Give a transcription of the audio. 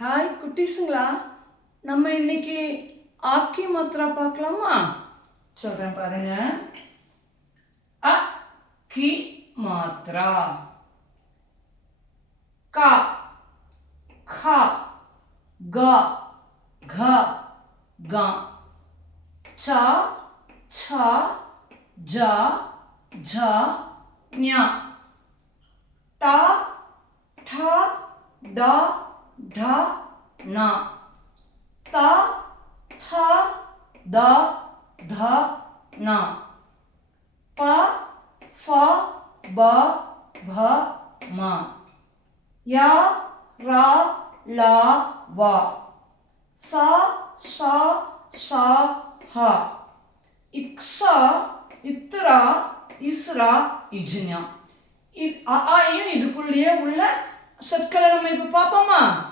Hi குட்டீஸுங்களா, நம்ம இன்னைக்கு ஆக்கி மாத்திரா பார்க்கலாமா? சொல்கிறேன் பாருங்க. அ கி மாத்திரா. கா, கா, கா, க, கா. சா, சா, ஜா, ஜா, ஞா. டா, டா, டா, ढा ना. ता था दा धा ना. पा फा बा भा मा. या रा ला वा. सा सा सा हा. इक्सा इतरा इसरा इजन्या. இதுக்குள்ளேயே உள்ள சொற்களை நம்ம இப்போ பார்ப்போமா?